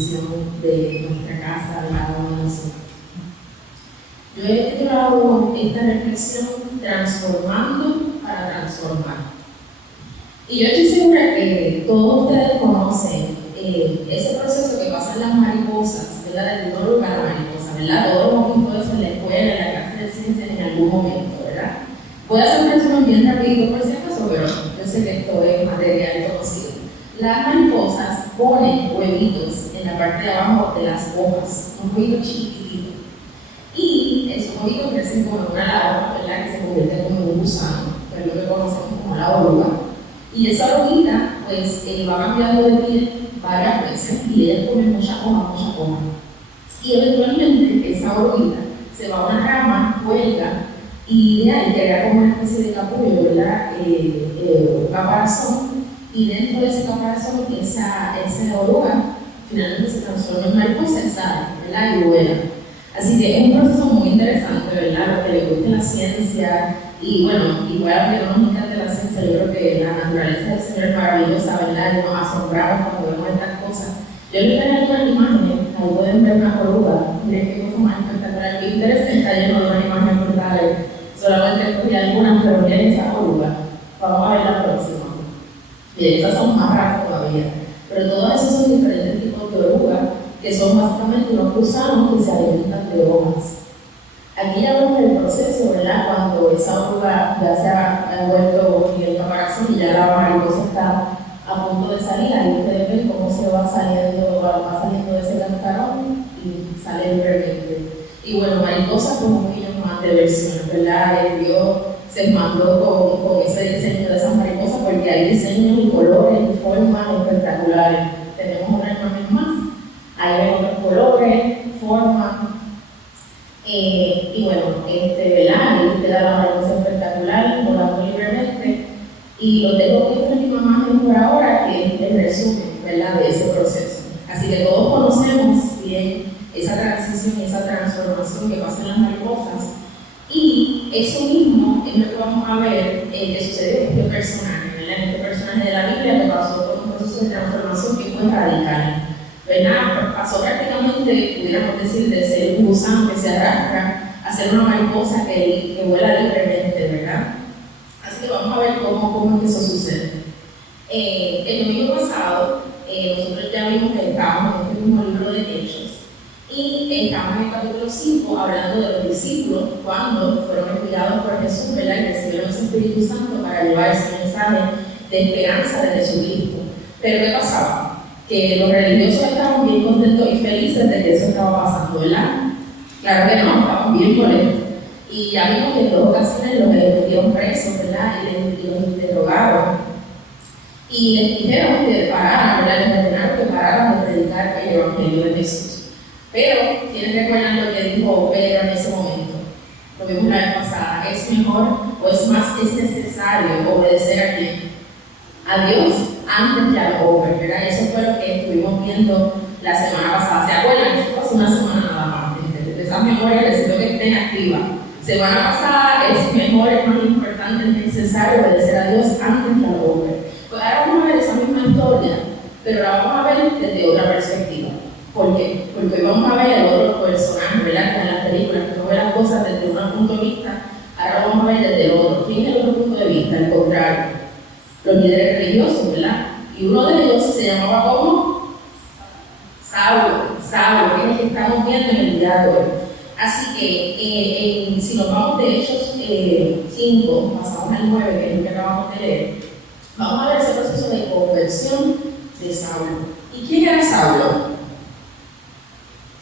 bendición de nuestra casa, de cada uno de nosotros. Yo he titulado esta reflexión Transformando para Transformar. Y yo estoy segura que todos ustedes conocen ese proceso que pasan las mariposas, ¿verdad? Del no lugar a mariposa, ¿verdad? Todos hemos visto eso en la escuela, en la clase de ciencias en algún momento, ¿verdad? Voy a hacer un resumen bien rapidito por si acaso, pero yo sé que esto es material conocido. Las mariposas ponen huevitos en la parte de abajo de las hojas, un huevito chiquitito. Y esos huevitos crecen como una larva, ¿verdad? Que se convierte como un gusano, que es lo que conocemos como la oruga. Y esa oruguita, pues, va cambiando de piel varias veces y ella pone mucha hoja. Y eventualmente esa oruguita se va a una rama, cuelga, y de ahí crea como una especie de capullo, ¿verdad? Un caparazón. Y dentro de ese caparazón, esa oruga finalmente se transforma en mariposa y sale, ¿verdad? Y vuela. Así que es un proceso muy interesante, ¿verdad? Lo que le gusta la ciencia. Y bueno, igual que no nos encanta la ciencia, yo creo que la naturaleza del Señor es maravillosa, ¿verdad? Y nos asombramos cuando vemos estas cosas. Yo les traigo algunas imágenes, ahí pueden ver una oruga. Miren qué cosa más espectacular, qué interesante, está lleno de unas imágenes brutales. Solamente escogí algunas, pero miren esa oruga. Vamos a ver la próxima. Bien, esas son más raras todavía. Pero todas esas son diferentes tipos de orugas, que son básicamente unos gusanos que se alimentan de hojas. Aquí ya vemos el proceso, ¿verdad? Cuando esa oruga ya se ha vuelto en el caparazón y ya la mariposa está a punto de salir, ahí ustedes ven cómo se va saliendo de ese cascarón y sale libremente. Y bueno, mariposas con un millón más de versiones, ¿verdad? Dios se mandó con ese diseño de esas mariposas porque hay diseños y colores y formas espectaculares. Tenemos otras imágenes más, hay otros colores, formas. Y bueno, ¿verdad? Ahí queda la mariposa espectacular, volando libremente. Y lo tengo que esta última imagen por ahora, que es el resumen, ¿verdad? De ese proceso. Así que todos conocemos bien esa transición, esa transformación que pasa en las mariposas. Y eso mismo es lo que vamos a ver que sucede en este personaje, ¿verdad? En este personaje de la Biblia que pasó por un proceso de transformación que fue radical. ¿Verdad? Pasó prácticamente, pudiéramos decir, de ser un gusano que se arrastra a ser una mariposa que vuela libremente, ¿verdad? Así que vamos a ver cómo es que eso sucede. El domingo pasado, nosotros ya vimos que estábamos en este mismo libro de Hechos y estamos en el capítulo 5 hablando de los discípulos cuando fueron enviados por Jesús, ¿verdad? Y recibieron ese Espíritu Santo para llevar ese mensaje de esperanza de Jesucristo. Pero ¿qué pasaba? Que los religiosos estaban bien contentos y felices de que eso estaba pasando, ¿verdad? Claro que no, estaban bien molestos. Y ya vimos que en 2 ocasiones los metieron presos, ¿verdad? Y los interrogaron. Y les dijeron que pararan, ¿verdad? Les ordenaron que pararan de predicar el Evangelio de Jesús. Pero, ¿quieren recordar lo que dijo Pedro en ese momento? Lo vimos la vez pasada. ¿Es mejor o es necesario obedecer a quién? A Dios antes que al hombre, ¿verdad? Eso fue lo que estuvimos viendo la semana pasada. ¿Se acuerdan? Eso fue hace una semana nada más. De esas memorias necesito que estén activas. Semana pasada es mejor, es más importante, es necesario obedecer a Dios antes que al hombre. Pues ahora vamos a ver esa misma historia, pero la vamos a ver desde otra perspectiva. ¿Por qué? Porque vamos a ver el otro personaje, ¿verdad? Que en las películas, que no ve las cosas desde un punto de vista, ahora vamos a ver desde el otro. ¿Quién es el otro punto de vista? El contrario. Los líderes religiosos, ¿verdad? Y uno de ellos se llamaba ¿cómo? Saulo, que es el que estamos viendo en el día de hoy. Así que, si nos vamos de Hechos 5, pasamos al 9, que es el que acabamos de leer, vamos a ver ese proceso de conversión de Saulo. ¿Y quién era Saulo?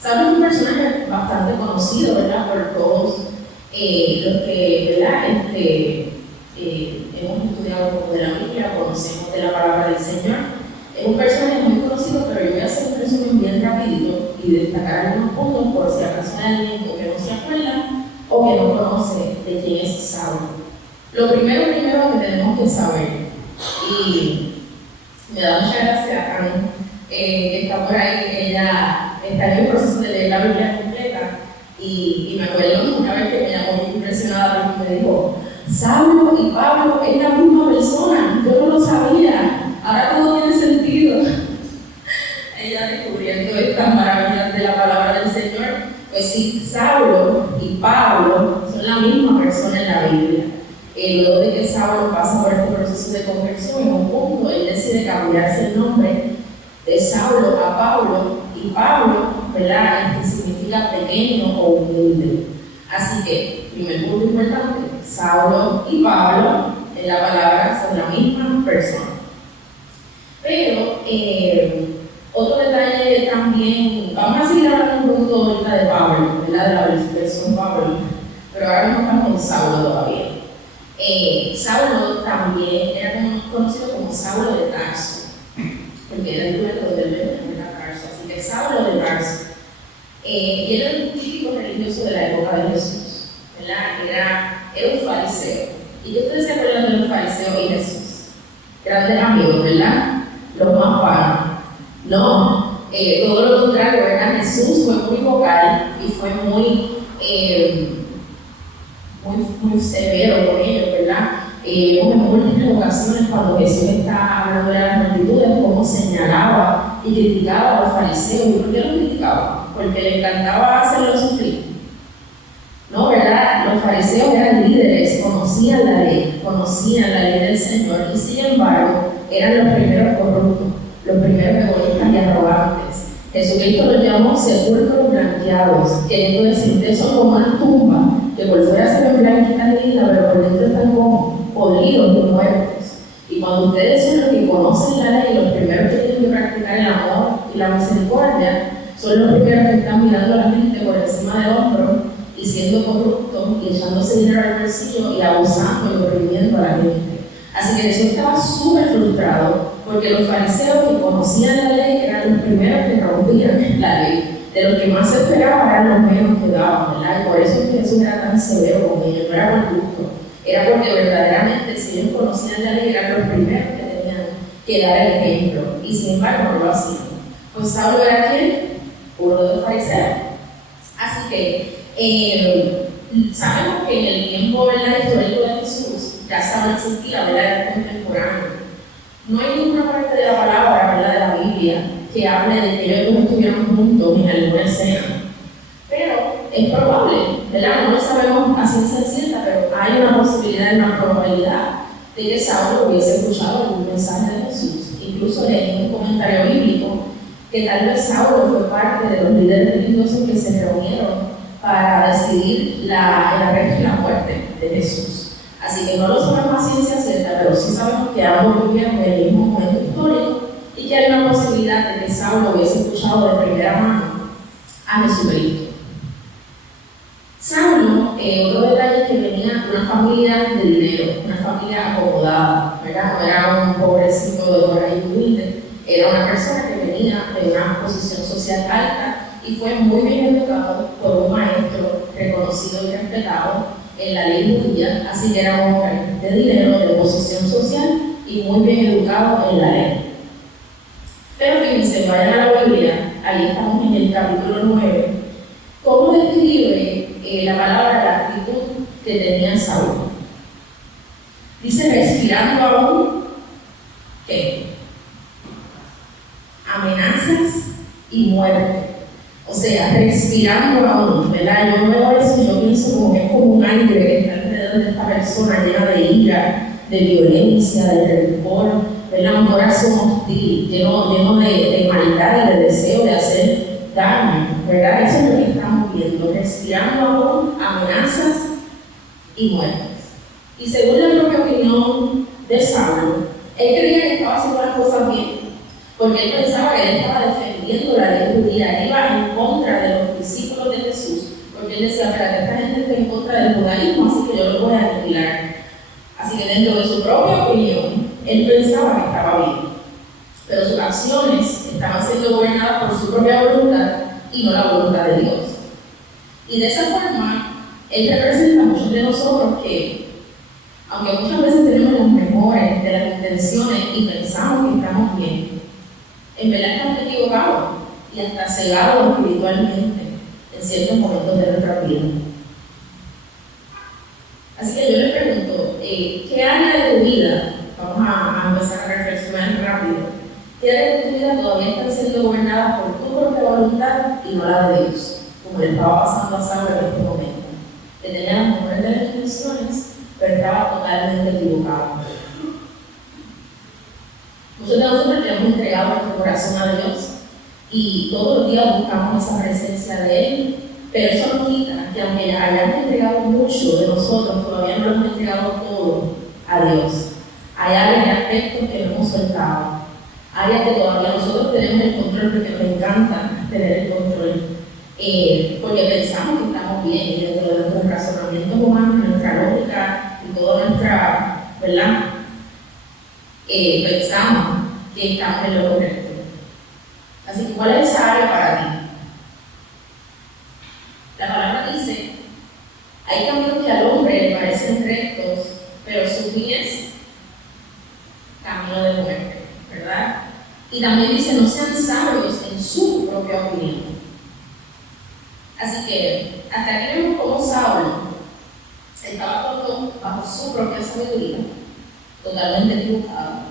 Saulo es un personaje bastante conocido, ¿verdad? Por todos los que, ¿verdad? Hemos estudiado un poco de la Biblia, conocemos de la palabra del Señor. Es un personaje muy conocido, pero yo voy a hacer un resumen bien rapidito y destacar algunos puntos por si acaso hay alguien que no se acuerda o que no conoce de quién es Saulo. Lo primero que tenemos que saber, y me da mucha gracia a Anne, que está por ahí, ella está en el proceso de leer la Biblia completa y me acuerdo una vez que me llamó muy impresionada porque me dijo: Saulo y Pablo es la misma persona, yo no lo sabía, ahora todo tiene sentido. ella descubriendo estas maravillas de la palabra del Señor. Pues sí, Saulo y Pablo son la misma persona en la Biblia. Luego de que Saulo pasa por este proceso de conversión, en un punto él decide cambiarse el nombre de Saulo a Pablo, y Pablo, ¿verdad?, significa pequeño o humilde. Así que, primer punto importante, Saulo y Pablo en la palabra son la misma persona. Pero, otro detalle también, vamos a seguir hablando un poquito ahorita de Pablo, ¿verdad?, de la versión Pablo, pero ahora no estamos en Saulo todavía. Saulo también era conocido como Saulo de Tarso, porque era el lugar donde él venía, era Tarso, así que Saulo de Tarso. Y era un típico religioso de la época de Jesús, ¿verdad? Era un fariseo. ¿Y qué ustedes se acuerdan de los fariseos y Jesús? Grandes amigos, ¿verdad? Los más panos. No, todo lo contrario, ¿verdad? Jesús fue muy vocal y fue muy severo con ellos, ¿verdad? En múltiples ocasiones cuando Jesús está hablando de las multitudes, cómo señalaba y criticaba a los fariseos. ¿Y por qué los criticaba? Porque le encantaba hacerlos sufrir. No, ¿verdad? Los fariseos eran líderes, conocían la ley del Señor, y sin embargo eran los primeros corruptos, los primeros egoístas y arrogantes. Jesucristo los llamó sepulcros blanqueados, queriendo decir, ustedes son como una tumba, que por fuera se ven blanquitas y lindas, pero por dentro están como podridos y muertos. Y cuando ustedes son los que conocen la ley, los primeros que tienen que practicar el amor y la misericordia, son los primeros que están mirando a la gente por encima del hombro y siendo corruptos y echándose dinero al bolsillo y abusando y oprimiendo a la gente. Así que Jesús estaba súper frustrado porque los fariseos que conocían la ley eran los primeros que rompían la ley. De los que más se esperaba eran los menos que daban, ¿verdad? Y por eso es que Jesús era tan severo con ellos, no era por gusto, era porque verdaderamente si ellos conocían la ley eran los primeros que tenían que dar el ejemplo, y sin embargo no lo hacían. Pues Saulo era ¿quién? Uno de los fariseos. Así que sabemos que en el tiempo, ¿verdad?, histórico de Jesús ya Saulo existía, ¿verdad?, era contemporáneo. No hay ninguna parte de la palabra, ¿verdad?, de la Biblia que hable de que ellos estuvieron juntos en alguna escena. Pero es probable, ¿verdad? No lo sabemos a ciencia cierta, pero hay una posibilidad, una probabilidad de que Saulo hubiese escuchado algún mensaje de Jesús. Incluso leí en un comentario bíblico que tal vez Saulo fue parte de los líderes religiosos que se reunieron para decidir el arresto y la muerte de Jesús. Así que no lo sabemos a ciencia cierta, pero sí sabemos que ambos vivieron en el mismo momento histórico y que hay una posibilidad de que Saulo hubiese escuchado de primera mano a Jesucristo. Saulo, otro detalle es que venía de una familia de dinero, una familia acomodada, ¿verdad? No era un pobrecito de por ahí humilde, era una persona que venía de una posición social alta y fue muy bien educado por un maestro reconocido y respetado en la ley judía, así que era un hombre de dinero, de posición social y muy bien educado en la ley. Pero fíjense, vayan a la Biblia, ahí estamos en el capítulo 9, ¿cómo describe la palabra la actitud que tenía Saulo? Dice, respirando aún, ¿qué? Amenazas y muerte. O sea, respirando aún, ¿verdad? Yo veo eso y yo pienso como que es como un aire que está alrededor de esta persona llena de ira, de violencia, de rencor, ¿verdad? Un corazón hostil, lleno de maldad y de deseo de hacer daño, ¿verdad? Eso es lo que estamos viendo, respirando aún amenazas y muertes. Y según la propia opinión de Saulo, él creía que estaba haciendo las cosas bien, porque él pensaba que él estaba defendiendo la ley judía, él iba en contra de los discípulos de Jesús, porque él decía, espera, que esta gente está en contra del judaísmo, así que yo lo voy a aniquilar. Así que dentro de su propia opinión, él pensaba que estaba bien, pero sus acciones estaban siendo gobernadas por su propia voluntad y no la voluntad de Dios. Y de esa forma, él representa a muchos de nosotros que, aunque muchas veces tenemos las mejores de las intenciones y pensamos que estamos bien, en verdad estamos equivocados y hasta cegados espiritualmente en ciertos momentos de nuestra vida. Así que yo le pregunto, ¿qué área de tu vida, vamos a empezar a reflexionar rápido, ¿Qué áreas de tu vida todavía están siendo gobernadas por tu propia voluntad y no la de Dios? Como le estaba pasando a Saulo en este momento. Que tenía las mejores de las intenciones, pero estaba totalmente equivocado. Muchos de nosotros le hemos entregado nuestro corazón a Dios y todos los días buscamos esa presencia de Él, pero eso no quita que aunque hayamos entregado mucho de nosotros, todavía no lo hemos entregado todo a Dios. Hay áreas y aspectos que no hemos soltado, áreas que todavía nosotros tenemos el control porque nos encanta tener el control, porque pensamos que estamos bien y dentro de nuestros razonamientos humanos, nuestra lógica y toda nuestra, ¿verdad? Pensamos que estamos en lo correcto. Así que, ¿cuál es esa área para ti? La palabra dice, hay caminos que al hombre le parecen rectos, pero su fin es camino de muerte, ¿verdad? Y también dice, no sean sabios en su propia opinión. Así que, hasta aquí vemos cómo Saulo estaba todo bajo su propia sabiduría, totalmente equivocado,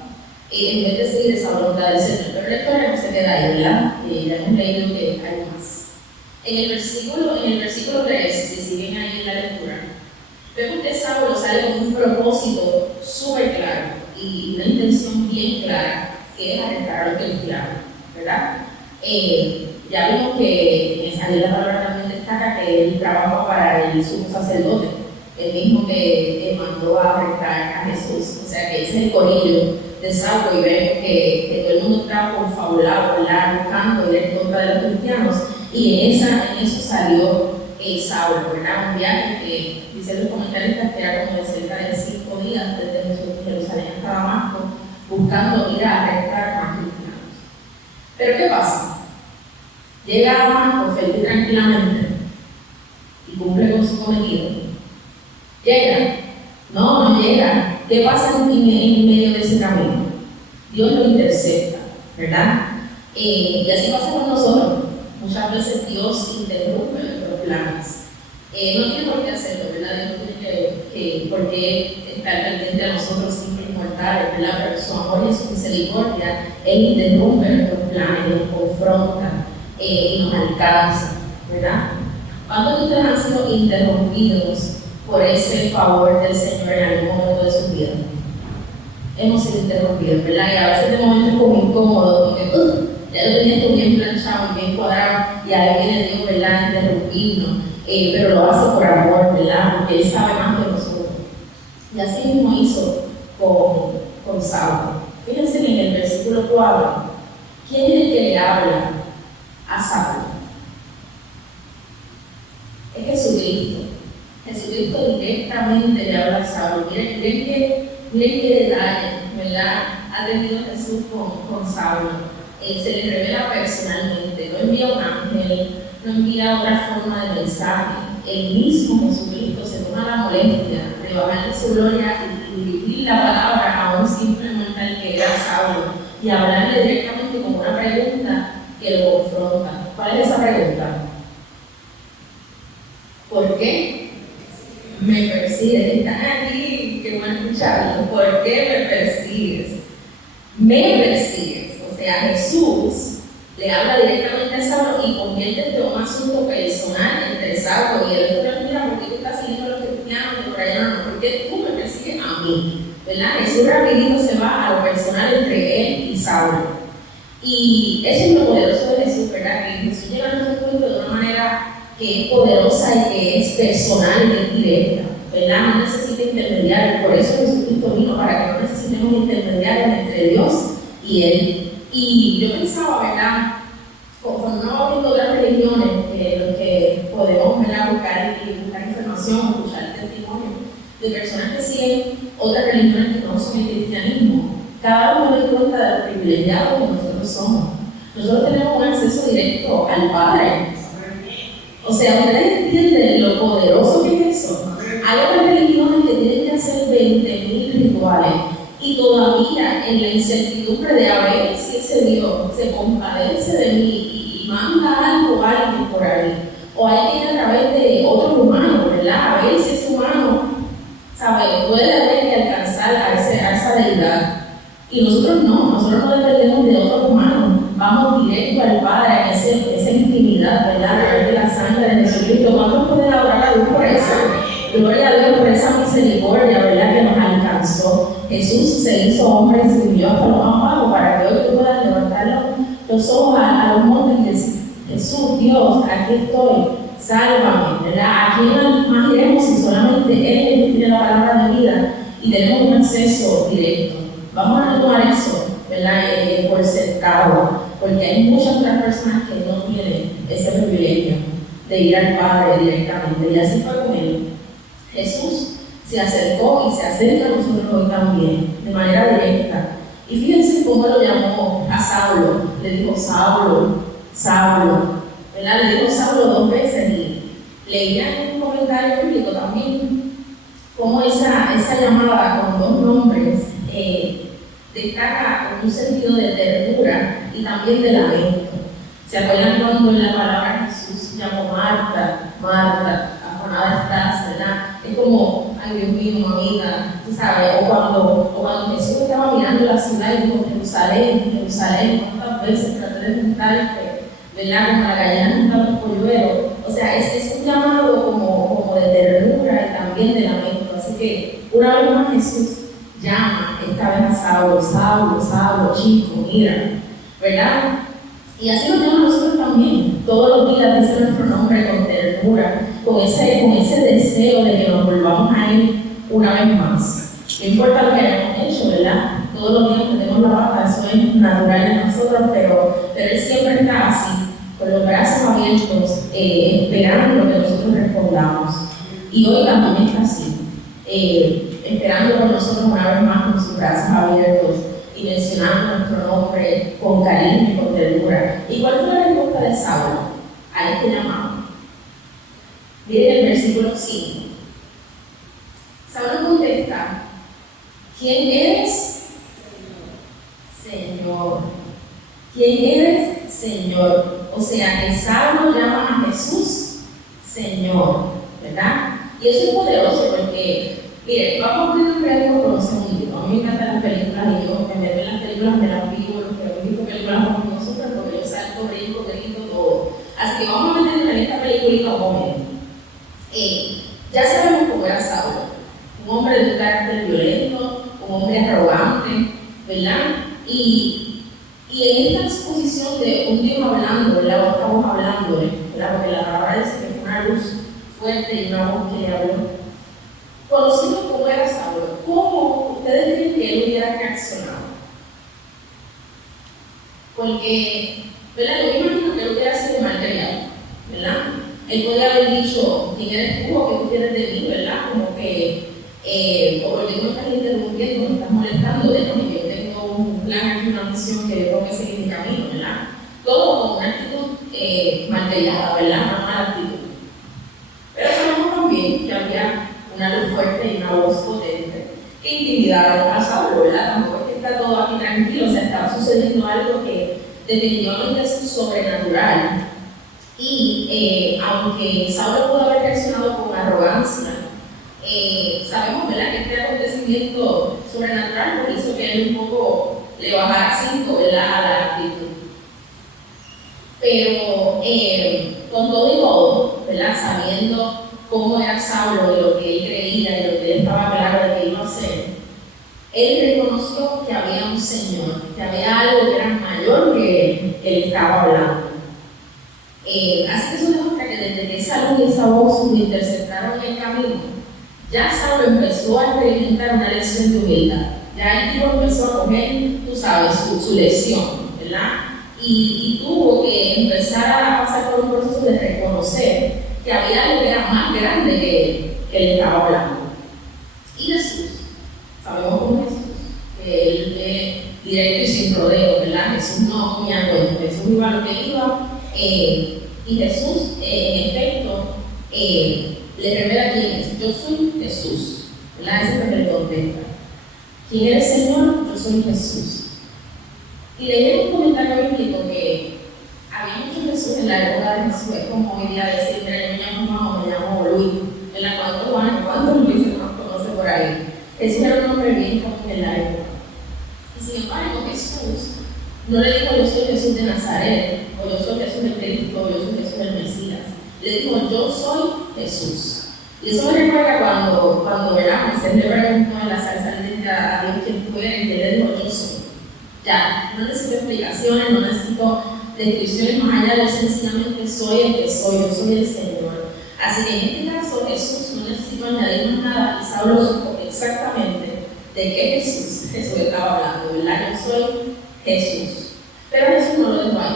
y en vez de seguir esa voluntad del Señor. Pero la historia no se queda ahí, ¿verdad? Ya hemos leído que hay más. En el versículo 3, si siguen ahí en la lectura, vemos que Saulo sale con un propósito súper claro y una intención bien clara, que es arrestar a los cristianos, ¿verdad? Ya vimos que en esa la palabra también destaca que él trabajó para el sumo sacerdote, el mismo que mandó a arrestar a Jesús. O sea que ese es el corillo de Saulo, y vemos que todo el mundo está confabulado, ¿verdad? Buscando ir en contra de los cristianos, y en eso salió Saulo, ¿verdad? Un viaje que, dicen los comentaristas, que era como de cerca de 5 días desde Jerusalén hasta Damasco, buscando ir a arrestar más cristianos. Pero ¿qué pasa? Llega a Damasco feliz y tranquilamente y cumple con su cometido. ¿Llega? No llega. ¿Qué pasa en medio de ese camino? Dios lo intercepta, ¿verdad? Y así pasa con nosotros. Muchas veces Dios interrumpe nuestros planes. No tiene por qué hacerlo, ¿verdad? Dios no tiene por qué estar pendiente a nosotros simples mortales, ¿verdad? Pero su amor y su misericordia, Él interrumpe nuestros planes, nos confronta y nos alcanza, ¿verdad? ¿Cuántos de ustedes han sido interrumpidos por ese favor del Señor en algún momento de su vida? Hemos sido interrumpidos, ¿verdad? Y a veces de momento es como incómodo, porque ya lo tenía todo bien planchado y bien cuadrado, y ahí viene Dios, ¿verdad?, a interrumpirnos, pero lo hace por amor, ¿verdad?, porque Él sabe más de nosotros. Y así mismo hizo con Saulo. Fíjense en el versículo 4, ¿quién es el que le habla a Saulo? Es Jesucristo. Jesucristo directamente le habla a Saulo. Miren qué detalle, ¿verdad?, ha tenido Jesús con Saulo. Se le revela personalmente, no envía un ángel, no envía otra forma de mensaje. El mismo Jesucristo se toma la molestia de bajar de su gloria y dirigir la palabra a un simple mortal que era Saulo y hablarle directamente con una pregunta que lo confronta. ¿Cuál es esa pregunta? ¿Por qué me persigues? Están aquí, qué bueno escucharlo. ¿Por qué me persigues? Me persigues. O sea, Jesús le habla directamente a Saulo y convierte esto en un asunto personal entre Saulo y él. Mira, ¿por qué tú estás siguiendo a los cristianos de por allá? No, ¿por qué tú me persigues a mí? ¿Verdad? Jesús rapidito se va a lo personal entre él y Saulo. Y eso es lo poderoso de Jesús, ¿verdad? Que Jesús llega a nuestro encuentro de una manera que es poderosa y que es personal y que es directa, ¿verdad? No necesita intermediarios. Por eso Jesucristo vino, para que no necesitemos intermediarios entre Dios y Él. Y yo pensaba, ¿verdad?, conforme no va viendo otras religiones, los que podemos, ¿verdad?, buscar información, escuchar testimonios de personas que siguen otras religiones que no son el cristianismo, cada uno da cuenta de lo privilegiados que nosotros somos. Nosotros tenemos un acceso directo al Padre. O sea, ustedes entienden lo poderoso que es eso. Hay otras religiones que tienen que hacer 20.000 rituales y todavía en la incertidumbre de a ver si ese Dios se compadece de mí y manda algo a alguien por ahí. O hay que ir a través de otros humanos, ¿verdad? A ver si ese humano, ¿sabe?, puede haber y alcanzar a esa deidad. Y nosotros nosotros no dependemos de otros humanos, vamos directo al Padre, a esa intimidad, ¿verdad? A través de la sangre de Jesucristo. ¿Cuántos pueden adorar a Dios por eso? Gloria a Dios por esa misericordia, ¿verdad? Que nos alcanzó. Jesús se hizo hombre y se vivió hasta lo más bajo para que hoy tú puedas levantar los ojos a los montes y decir: Jesús, Dios, aquí estoy, sálvame, ¿verdad? ¿A quién más iremos si solamente Él es el que tiene la palabra de vida y tenemos un acceso directo? Vamos a tomar eso, ¿verdad? Por sentado, porque hay muchas otras personas que no tienen ese privilegio de ir al Padre directamente, y así fue con Él. Jesús se acercó y se acerca a nosotros hoy también, de manera directa. Y fíjense cómo lo llamó a Saulo. Le dijo: Saulo, Saulo, ¿verdad? Le dijo Saulo 2 veces, y leía en un comentario bíblico también cómo esa llamada con 2 nombres destaca un sentido de ternura y también de lamento. ¿Se acuerdan cuando en la palabra Jesús llamó: Marta, Marta, afanada estás, ¿verdad? Es como: ay, Dios mío, mamita, tú sabes. O cuando Jesús estaba mirando la ciudad y dijo: Jerusalén, Jerusalén, ¿cuántas veces traté de juntarte, ¿verdad? Como la gallina junta los polluelos. O sea, es un llamado como de ternura y también de lamento. Así que una vez más Jesús llama esta vez a Saulo: Saulo, Saulo, chico, mira, ¿verdad? Y así nos llama a nosotros también. Todos los días dice nuestro nombre con ternura, con ese deseo de que nos volvamos a Él una vez más. No importa lo que hayamos hecho, ¿verdad? Todos los días tenemos la baja, eso es natural en nosotros, pero Él siempre está así, con los brazos abiertos, esperando que nosotros respondamos. Y hoy también está así, esperando por nosotros una vez más con sus brazos abiertos y mencionando nuestro nombre con cariño y con ternura. ¿Y cuál fue la respuesta de Saulo a este llamado? Miren el versículo 5. Saulo contesta: ¿quién eres? Señor. ¿Quién eres? Señor. O sea que Saulo llama a Jesús Señor, ¿verdad? Y eso es poderoso porque, miren, vamos a aprender algo por un segundito. A mí me encantan las películas y yo me meto en las películas, me las vivo, los que han visto películas como nosotros, porque yo salto, brinco, grito, todo. Así que vamos a meternos en esta película un momento. Ya sabemos cómo era Saulo, un hombre de un carácter violento, un hombre arrogante, ¿verdad? Y en esta exposición de un Dios hablando, ¿verdad? Estamos hablándole, ¿verdad? Porque la palabra dice que fue una luz fuerte y una voz que le habló. Conociendo cómo era Saulo, ¿cómo ustedes creen que él hubiera reaccionado? Porque, ¿verdad? Yo me imagino que él hubiera sido malcriado, ¿verdad? Él podría haber dicho: ¿quién eres tú o qué tú quieres de mí, ¿verdad? Como que, o porque tú me estás interrumpiendo, me estás molestando, déjame que yo tengo un plan aquí, una misión que yo tengo que seguir mi camino, ¿verdad? Todo con una actitud malcriada, ¿verdad? Una mala actitud. Pero sabemos también que había una luz fuerte y una voz potente que intimidaron a Saulo, ¿verdad? Tampoco es que está todo aquí tranquilo, o sea, estaba sucediendo algo que definitivamente es sobrenatural. Y aunque Saulo pudo haber reaccionado con arrogancia, sabemos, ¿verdad?, que este acontecimiento sobrenatural pues hizo que él un poco le bajara 5, ¿verdad?, a la actitud. Pero con todo y todo, ¿verdad?, sabiendo cómo era Saulo y lo que él creía y lo que él estaba claro de que iba a hacer, él reconoció que había un Señor, que había algo que era mayor que él estaba hablando. Así que eso demuestra que desde que esa luz y esa voz se interceptaron en el camino, ya Saulo empezó a experimentar una lección de humildad. Ya el tipo empezó a coger, tú sabes, su lección, ¿verdad? Y tuvo que empezar a pasar por un proceso de reconocer que había algo que era más grande que él estaba hablando. Y Jesús, sabemos cómo Jesús, que él es directo y sin rodeo, ¿verdad? Jesús no comía cuento, Jesús iba a lo que iba. Y Jesús, en efecto, le revela quién es. Yo soy Jesús, ¿verdad? Ese es lo que le contesta. ¿Quién eres, Señor? Yo soy Jesús. Y leí un comentario bíblico que había mucho Jesús en la época de Jesús. Es como hoy día decir: mira, yo me llamo Juan o me llamo Luis. En la cuanto Juan, ¿cuántos Luis se nos conoce por ahí? Jesús era un hombre bien común en la época. Y sin embargo, No le dijo yo soy Jesús de Nazaret, o yo soy Jesús el Cristo, o yo soy Jesús el Mesías. Le dijo yo soy Jesús. Y eso me recuerda cuando ¿verdad? Moisés le preguntó en la salsa a Dios quién tú eres, y él le dijo yo soy. Ya, no necesito explicaciones, no necesito descripciones más allá, yo sencillamente soy el que soy, yo soy el Señor. Así que en este caso Jesús no necesito añadir más nada, y Saulo supo exactamente de qué Jesús estaba hablando, ¿verdad? Yo soy Jesús. Pero Jesús no lo dejó ahí.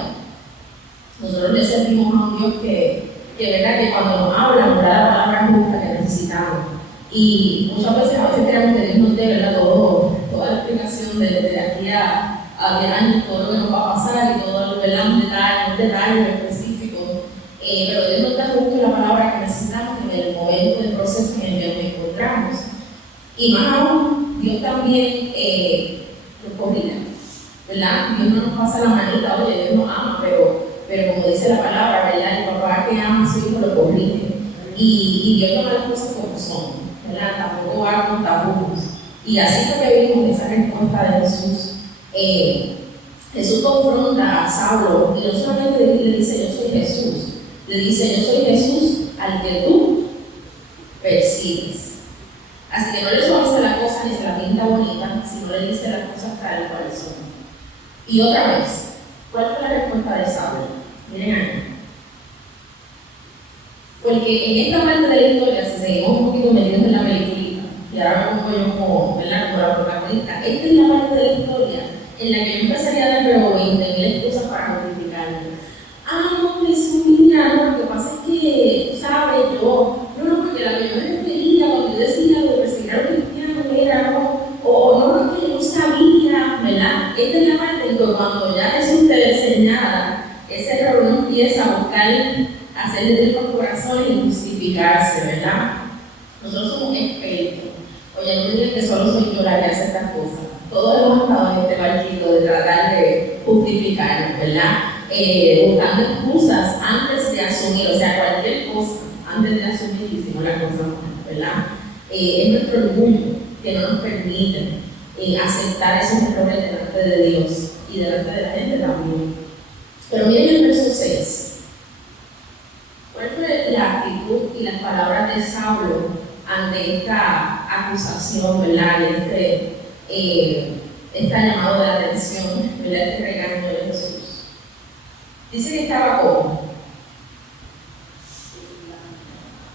Nosotros le servimos a un Dios que verdad que cuando nos habla nos da la palabra justa que necesitamos. Y muchas veces a veces creemos que Dios nos dé ¿verdad? Toda la explicación de aquí a 10 años, todo lo que nos va a pasar y todo ¿verdad? un detalle específico. Pero Dios nos da justo la palabra que necesitamos en el momento del proceso en el que nos encontramos. Y más aún, Dios también nos corrige, ¿verdad? Dios no nos pasa la manita, oye, Dios nos ama, pero como dice la palabra, ¿verdad? El papá que ama a su hijo lo corrige. Y Dios toma las cosas como son, ¿verdad? Tampoco va con tabús. Y así fue que vimos esa respuesta de Jesús. Jesús confronta a Saulo y no solamente le dice yo soy Jesús, le dice yo soy Jesús al que tú persigues. Así que no le suaviza la cosa ni se la pinta bonita, sino le dice las cosas tal cual son. Y otra vez, ¿cuál fue la respuesta de Saulo? Miren ahí. Porque en esta parte de la historia, si seguimos un poquito metidos en la peliculita, y ahora me pongo yo como la protagonista, esta es la parte de la historia en la que yo empezaría a dar pero 20.000 excusas para justificarme. No, Jesús, mira, no, lo que pasa es que, ¿sabes? Porque la que yo me refería cuando yo decía lo de perseguir a los cristianos era, no, que yo no sabía, ¿verdad? Esta es la parte en que cuando ya Jesús te enseñara, ese error uno empieza a buscar hacerle de los corazones y justificarse, ¿verdad? Nosotros somos expertos. Oye, no me digan que solo soy yo la que hace estas cosas. Todos hemos estado en este barquito de tratar de justificarnos, ¿verdad? Buscando excusas antes de asumir, o sea, cualquier cosa antes de asumir que hicimos la cosa mal, ¿verdad? Es nuestro orgullo que no nos permite aceptar esos errores delante de Dios y delante de la gente también. Pero miren el verso 6. ¿Cuál fue la actitud y las palabras de Saulo ante esta acusación, ¿verdad? Y este llamado de atención, ¿verdad? Este regaño de Jesús. Dice que estaba como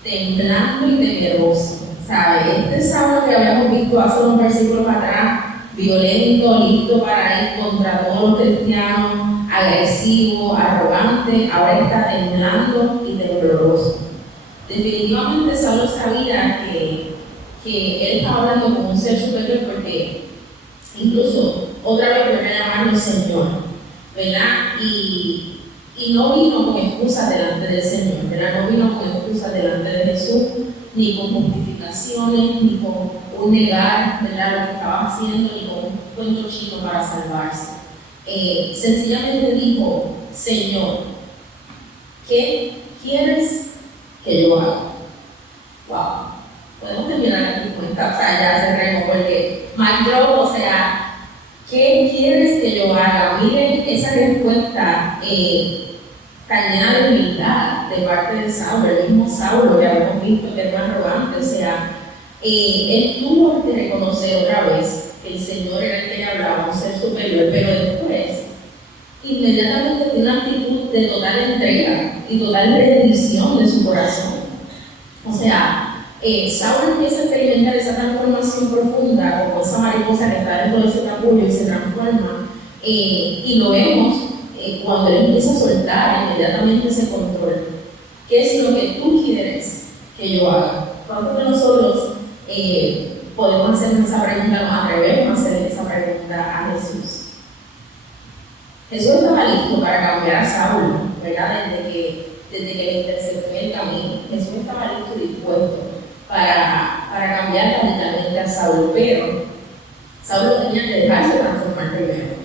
temblando y temeroso. ¿Sabe? Este Saulo que habíamos visto hace unos versículos atrás, violento, listo para ir contra todos los cristianos, agresivo, arrogante, ahora está temblando y tembloroso. Definitivamente Saulo sabía que él estaba hablando con un ser superior, porque incluso otra vez volvió a llamarlo Señor, ¿verdad? Y no vino con excusas delante del Señor, ¿verdad? No vino con excusas delante de Jesús, ni con justificaciones, ni con un negar, ¿verdad? Lo que estaba haciendo, ni con un cuento chico para salvarse. Sencillamente dijo, Señor, ¿qué quieres que yo haga? Wow, podemos terminar aquí con esta, o sea, ya cerremos, porque Mike, o sea, ¿qué quieres que yo haga? Miren esa respuesta tan llena de humildad de parte de Saulo, el mismo Saulo que habíamos visto que era arrogante, o sea, él tuvo que reconocer otra vez que el Señor era el que le hablaba, un ser superior, pero después, inmediatamente tiene una actitud de total entrega y total rendición de su corazón. O sea, Saulo empieza a experimentar esa transformación profunda, como esa mariposa que está dentro de ese capullo y se transforma, y lo vemos cuando él empieza a soltar inmediatamente ese control. ¿Qué es lo que tú quieres que yo haga? ¿Cuántos de nosotros podemos hacernos esa pregunta, nos atrevemos a hacer esa pregunta a Jesús? Jesús estaba listo para cambiar a Saulo, ¿verdad? Desde que le interceptó en el camino. Jesús estaba listo y dispuesto para cambiar radicalmente a Saulo, pero Saulo tenía que dejarse transformar primero.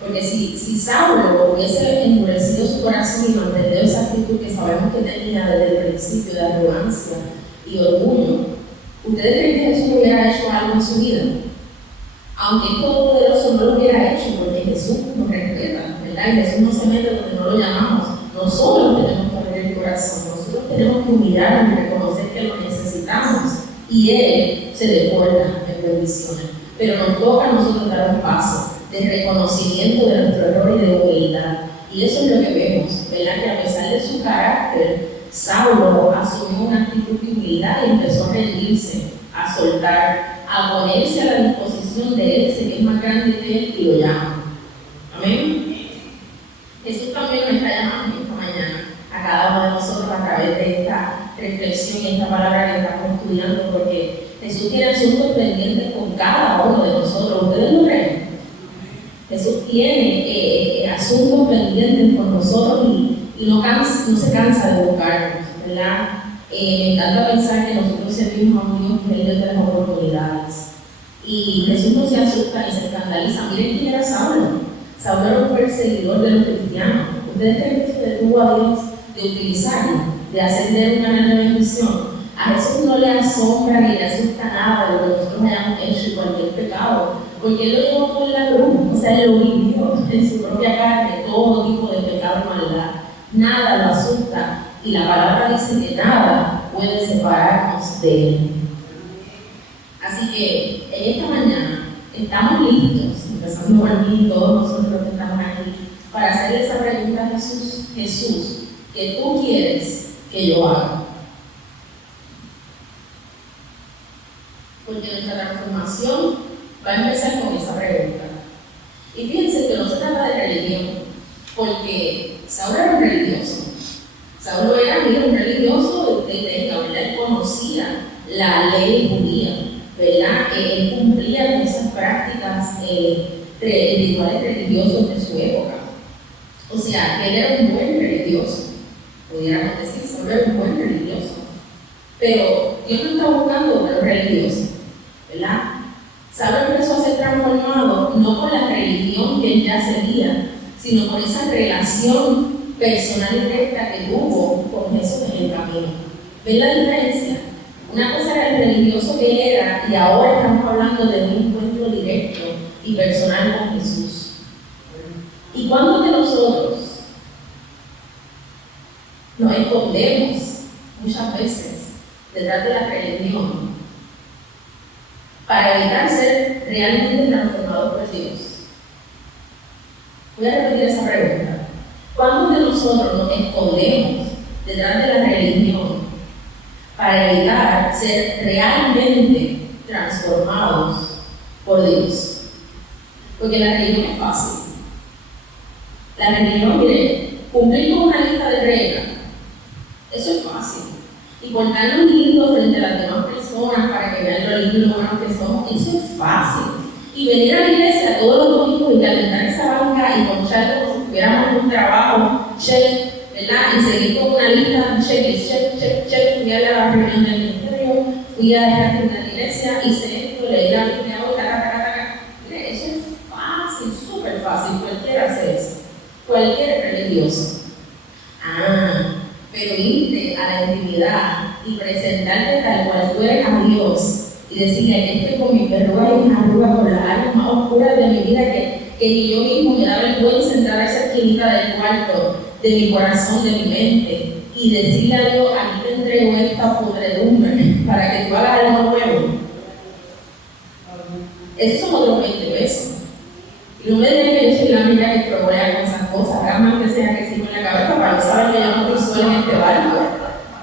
Porque si Saulo hubiese endurecido su corazón y mantenido esa actitud que sabemos que tenía desde el principio de arrogancia y orgullo, ¿ustedes creen que Jesús hubiera hecho algo en su vida? Aunque es todopoderoso, no lo hubiera hecho, porque Jesús nos ¿verdad? Y Jesús no se mete donde no lo llamamos. Nosotros tenemos que abrir el corazón, nosotros tenemos que humillarnos y reconocer que lo necesitamos. Y Él se desborda en bendiciones. Pero nos toca a nosotros dar un paso de reconocimiento de nuestro error y de humildad. Y eso es lo que vemos, ¿verdad? Que a pesar de su carácter, Saulo asumió una actitud de humildad y empezó a rendirse, a soltar, a ponerse a la disposición de ese que es más grande que él y lo llama. Amén. Jesús también nos está llamando esta mañana a cada uno de nosotros a través de esta reflexión y esta palabra que estamos estudiando, porque Jesús tiene asuntos pendientes con cada uno de nosotros. ¿Ustedes lo creen? Jesús tiene asuntos pendientes con nosotros y no se cansa de buscarnos, ¿verdad? Me encanta pensar que nosotros servimos a un Dios que es el Dios de las oportunidades. Y Jesús no se asusta ni se escandaliza. Miren quién era Saulo. Saulo era un perseguidor de los cristianos. ¿Ustedes creen que se detuvo a Dios de utilizarlo, de hacer de él una gran bendición? A Jesús no le asombra ni le asusta nada de lo que nosotros hayamos hecho y cualquier pecado, porque Él lo llevó por la cruz, o sea, Él lo vivió en su propia carne, todo tipo de pecado y maldad. Nada lo asusta, y la palabra dice que nada puede separarnos de Él. Así que en esta mañana estamos listos, empezando por mí, todos nosotros los que estamos aquí, para hacerle esa pregunta a Jesús: Jesús, ¿qué tú quieres que yo haga? Porque nuestra transformación va a empezar con esa pregunta. Y fíjense que no se trata de religión, porque Saulo era un religioso. Saulo era un religioso de ¿verdad? Él conocía la ley judía, ¿verdad? Él cumplía con esas prácticas rituales religiosos de su época. O sea, él era un buen religioso. Pudiéramos decir, Saulo era un buen religioso. Pero Dios no está buscando buenos religiosos, ¿verdad? Saulo empezó a ser transformado no por la religión que él ya seguía, sino por esa relación personal y directa que tuvo con Jesús en el camino. ¿Ven la diferencia? Una cosa era el religioso que él era, y ahora estamos hablando de un encuentro directo y personal con Jesús. ¿Y cuántos de nosotros nos escondemos muchas veces detrás de la religión para evitar ser realmente transformados por Dios? Voy a repetir esa pregunta. ¿Cuántos de nosotros nos escondemos detrás de la religión para evitar ser realmente transformados por Dios? Porque la religión es fácil. La religión, miren, cumplir con una lista de reglas, eso es fácil. Y portarnos lindos frente a las demás personas para que vean lo lindo y lo buenos que somos, eso es fácil. Y venir a la iglesia todos los domingos y calentar esa banca y poncharlo como si tuviéramos un trabajo, check, ¿verdad? Y seguir con una lista, check, fui a la reunión del ministerio, fui a esta tienda de la iglesia, hice esto, leí la Biblia, taca. Mire, eso es fácil, súper fácil, cualquiera hace eso, cualquier religioso. Pero irte a la intimidad y presentarte tal cual tú eres a Dios y decirle que estoy con mis verrugas y mis arrugas, con las áreas más oscuras de mi vida que ni yo mismo me da vergüenza entrar a esa esquinita del cuarto de mi corazón, de mi mente, y decirle a Dios: aquí te entrego esta podredumbre para que tú hagas algo nuevo. Esos son otros 20 pesos. Y no me digan que yo soy la única que probolea con esas cosas, haga más que sea que sigo en la cabeza para no saber que yo no estoy sola en este barco.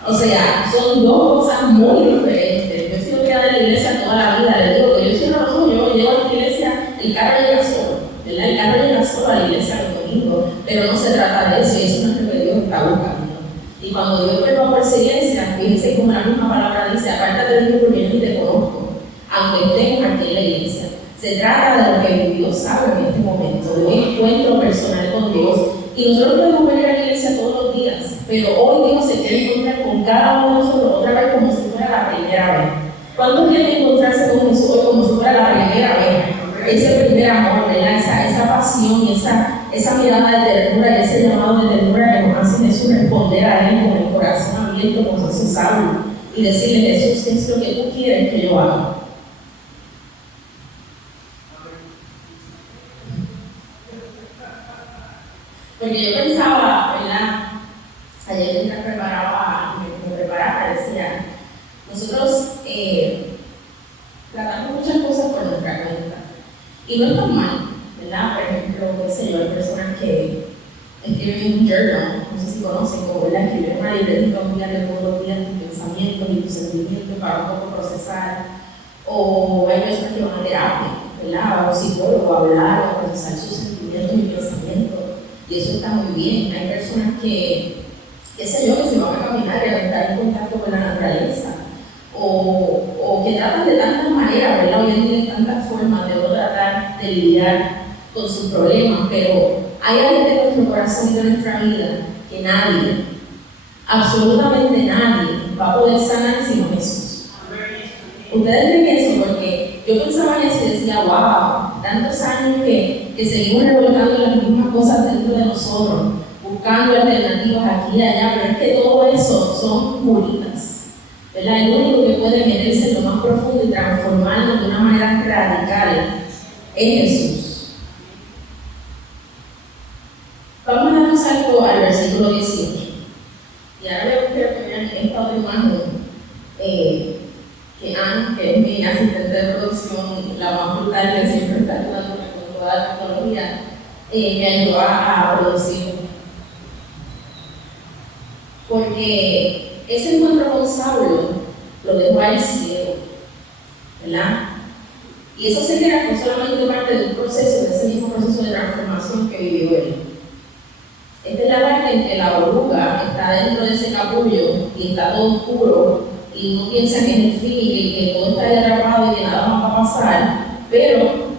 O sea, son dos cosas muy diferentes. Yo he sido criada en la iglesia toda la vida. Le digo que yo soy una persona, yo llego a la iglesia, el carro llega solo, ¿verdad? El carro llega solo a la iglesia los domingos, pero no se trata de eso, y eso no es lo que Dios está buscando. Y cuando Dios vuelva por silencio, fíjense como la misma palabra dice: apártate de mí porque yo ni te conozco, aunque estemos aquí en la iglesia. Se trata de lo que Dios sabe en este momento, de un encuentro personal con Dios. Y nosotros podemos venir a la iglesia todos los días, pero hoy Dios se quiere encontrar con cada uno de nosotros otra vez como si fuera la primera vez. ¿Cuántos quieren encontrarse con Jesús hoy como si fuera la primera vez? Ese primer amor, ¿verdad? Esa pasión, esa mirada de ternura y ese llamado de ternura que nos hace Jesús responder a Él con el corazón abierto, como Jesús Saulo, y decirle: Jesús, ¿qué es lo que tú quieres que yo haga? Porque yo pensaba, ¿verdad? Ayer mientras me preparaba, decía, nosotros tratamos muchas cosas por nuestra cuenta. Y no es normal, ¿verdad? Por ejemplo, qué sé yo, hay personas que escriben en un journal, no sé si conocen, como la escriben una libretita un día de todos los días, tus pensamientos y tus sentimientos para un poco procesar. O hay personas que van a terapia, ¿verdad? A un psicólogo a hablar, a procesar sus sentimientos y pensamientos. Y eso está muy bien. Hay personas que, qué sé yo, que se van a caminar y a estar en contacto con la naturaleza. O que tratan de tantas maneras, ¿verdad? Hoy en día hay tantas formas de tratar de lidiar con sus problemas, pero hay algo de nuestro corazón y de nuestra vida que nadie, absolutamente nadie, va a poder sanar sino Jesús. Ustedes creen eso, porque yo pensaba en eso y decía, wow, tantos años que seguimos revolcando las mismas cosas dentro de nosotros, buscando alternativas aquí y allá, pero es que todo eso son curitas, ¿verdad? El único que puede meterse en lo más profundo y transformarnos de una manera radical es Jesús. Vamos a dar un salto al versículo 18. Y ahora quiero que vean esta otra imagen. Que es mi asistente de producción, la más brutal que siempre está ayudándome con toda la tecnología, me ayudó a producir. Porque ese encuentro con Saulo lo dejó a él ciego, ¿verdad? Y eso sería fue solamente parte de un proceso, de ese mismo proceso de transformación que vivió él. Esta es la parte en que la oruga está dentro de ese capullo y está todo oscuro y uno piensa que es el fin y que todo está ahí atrapado y que nada más va a pasar, pero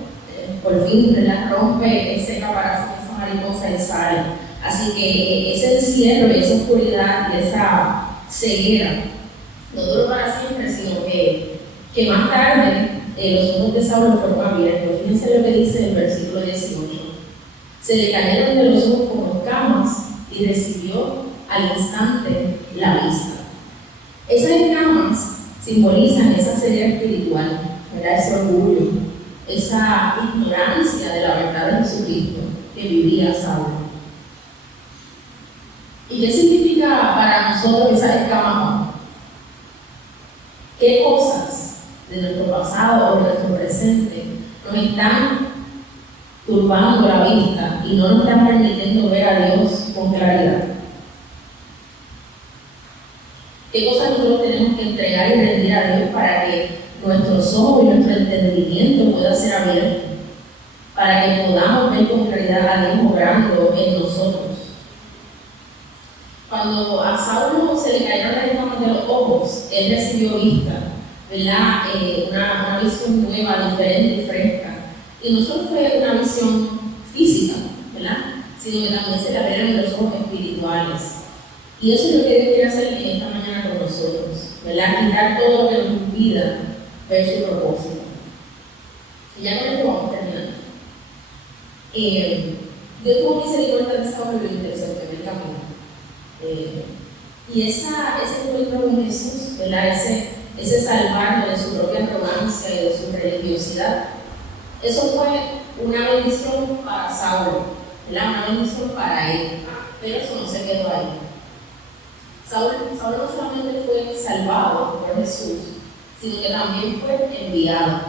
por fin rompe ese caparazón, esa mariposa y sale. Así que ese encierro y esa oscuridad y esa ceguera no duró para siempre, sino que más tarde los ojos de Saulo fueron abiertos. Fíjense lo que dice el versículo 18. Se le cayeron de los ojos como escamas y recibió al instante la vista. Esas escamas simbolizan esa ceguera espiritual, ¿verdad? Ese orgullo, esa ignorancia de la verdad de Jesucristo que vivía Saulo. ¿Y qué significa para nosotros esas escamas? ¿Qué cosas de nuestro pasado o de nuestro presente nos están turbando la vista y no nos están permitiendo ver a Dios con claridad? ¿Qué cosas nosotros tenemos que entregar y rendir a Dios para que nuestros ojos y nuestro entendimiento pueda ser abierto? Para que podamos ver con claridad a Dios obrando en nosotros. Cuando a Saulo se le cayeron las escamas de los ojos, él recibió vista, ¿verdad? Una visión nueva, diferente y fresca. Y no solo fue una visión física, ¿verdad? Sino que también se le abrieron los ojos espirituales. Y eso es lo que Dios quiere hacer en esta mañana con nosotros, ¿verdad? Quitar todo lo que nos impida ver su propósito. Y ya con esto vamos terminando. Dios tuvo misericordia de Saulo y lo interesó en el camino. Y ese encuentro con Jesús, ¿verdad? Ese salvarlo de su propia arrogancia y de su religiosidad, eso fue una bendición para Saulo, ¿verdad? Una bendición para él, pero eso no se quedó ahí. Saulo no solamente fue salvado por Jesús, sino que también fue enviado.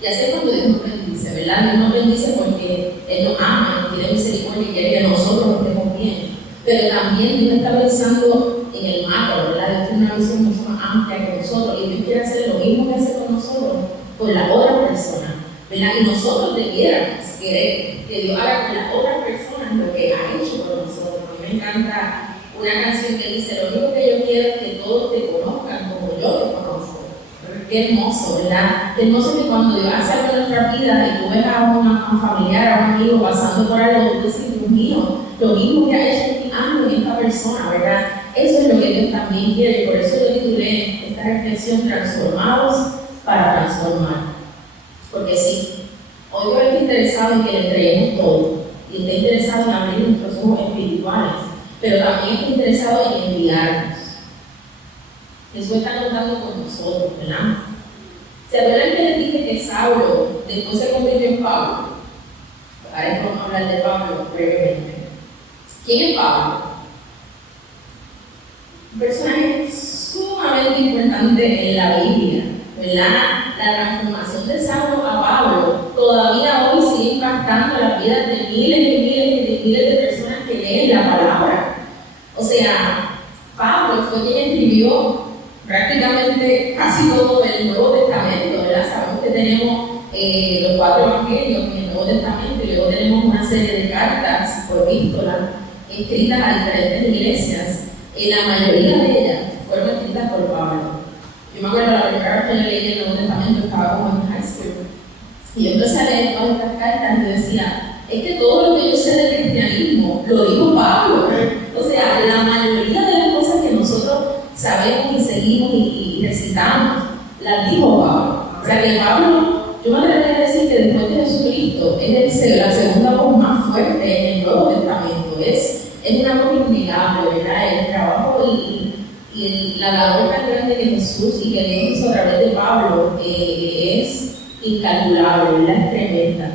Y así es cuando Dios nos bendice, ¿verdad? Dios nos bendice porque Él nos ama, nos tiene misericordia y quiere que nosotros estemos bien. Pero también Dios está pensando en el macro, ¿verdad? Dios tiene una visión mucho más amplia que nosotros y Dios quiere hacer lo mismo que hace con nosotros, con la otra persona, ¿verdad? Y nosotros debiéramos querer que Dios haga con las otras personas lo que ha hecho con nosotros. A mí me encanta una canción que dice: lo único que yo quiero es que todos te conozcan como yo te conozco. Qué hermoso, ¿verdad? Qué hermoso que cuando Dios hace algo en nuestra vida y tú ves a un familiar, a un amigo pasando por algo, tú dices: Dios mío, lo mismo que ha hecho en esta persona, ¿verdad? Eso es lo que Dios también quiere, y por eso yo titulé esta reflexión: transformados para transformar. Porque sí, hoy Dios está interesado en que le entreguemos todo y está interesado en abrir nuestros ojos espirituales, pero también está interesado en enviarnos. Jesús está contando con nosotros, ¿verdad? ¿Se acuerdan que les dije que Saulo después se convirtió en Pablo? Para esto vamos a hablar de Pablo brevemente. ¿Quién es Pablo? Un personaje sumamente importante en la Biblia, ¿verdad? La transformación de Saulo a Pablo todavía hoy sigue impactando la vida de miles y miles y miles de personas que leen la palabra. O sea, Pablo fue quien escribió prácticamente casi todo el Nuevo Testamento, ¿verdad? Sabemos que tenemos los 4 evangelios en el Nuevo Testamento y luego tenemos una serie de cartas por epístolas escritas a diferentes iglesias. La mayoría de ellas fueron escritas por Pablo. Yo me acuerdo la primera vez que yo leí el Nuevo Testamento, estaba como en high school. Y yo empecé a leer todas estas cartas y yo decía, es que todo lo que yo sé del cristianismo lo dijo Pablo. O sea, la mayoría de las cosas que nosotros sabemos y seguimos y recitamos, las dijo Pablo. O sea, que Pablo, yo me atrevería a decir que después de Jesucristo, es la segunda voz más fuerte en el Nuevo Testamento. Es una voz innegable, ¿verdad? El trabajo y la labor tan grande de Jesús y que Dios hizo a través de Pablo es incalculable, ¿verdad? Es tremenda.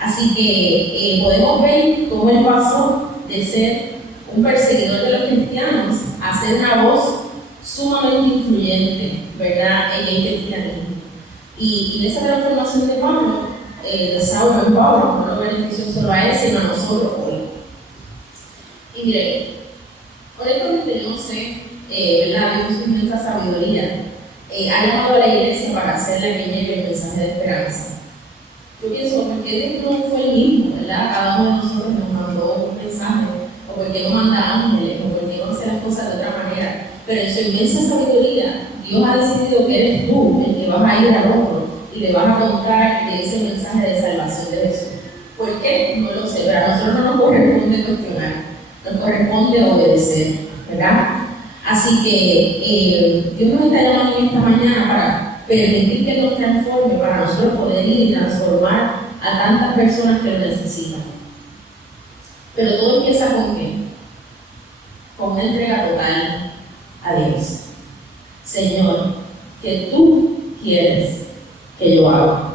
Así que podemos ver cómo él pasó de ser un perseguidor de los cristianos a ser una voz sumamente influyente, ¿verdad? En este cristianismo. Y esa transformación de Pablo, de Saulo en Pablo, no lo benefició solo a él, sino a nosotros hoy. Y mire, honestamente yo no sé, ¿verdad? Dios en esa sabiduría ha llamado a la iglesia para hacerle que llegue el mensaje de esperanza. Yo pienso, porque Dios no fue el mismo, ¿verdad? Cada uno de nosotros nos mandó un mensaje, o porque no manda ángeles, o porque no hace las cosas de otra manera. Pero en su inmensa sabiduría, Dios ha decidido que eres tú el que vas a ir al otro y le vas a contar de ese mensaje de salvación de Jesús. ¿Por qué? No lo sé, pero a nosotros no nos corresponde cuestionar, nos corresponde obedecer, ¿verdad? Así que Dios nos está llamando en esta mañana para permitir que nos transforme, para nosotros poder ir y transformar a tantas personas que lo necesitan. Pero todo empieza con ¿qué? Con una entrega total a Dios. Señor, ¿qué tú quieres que yo haga?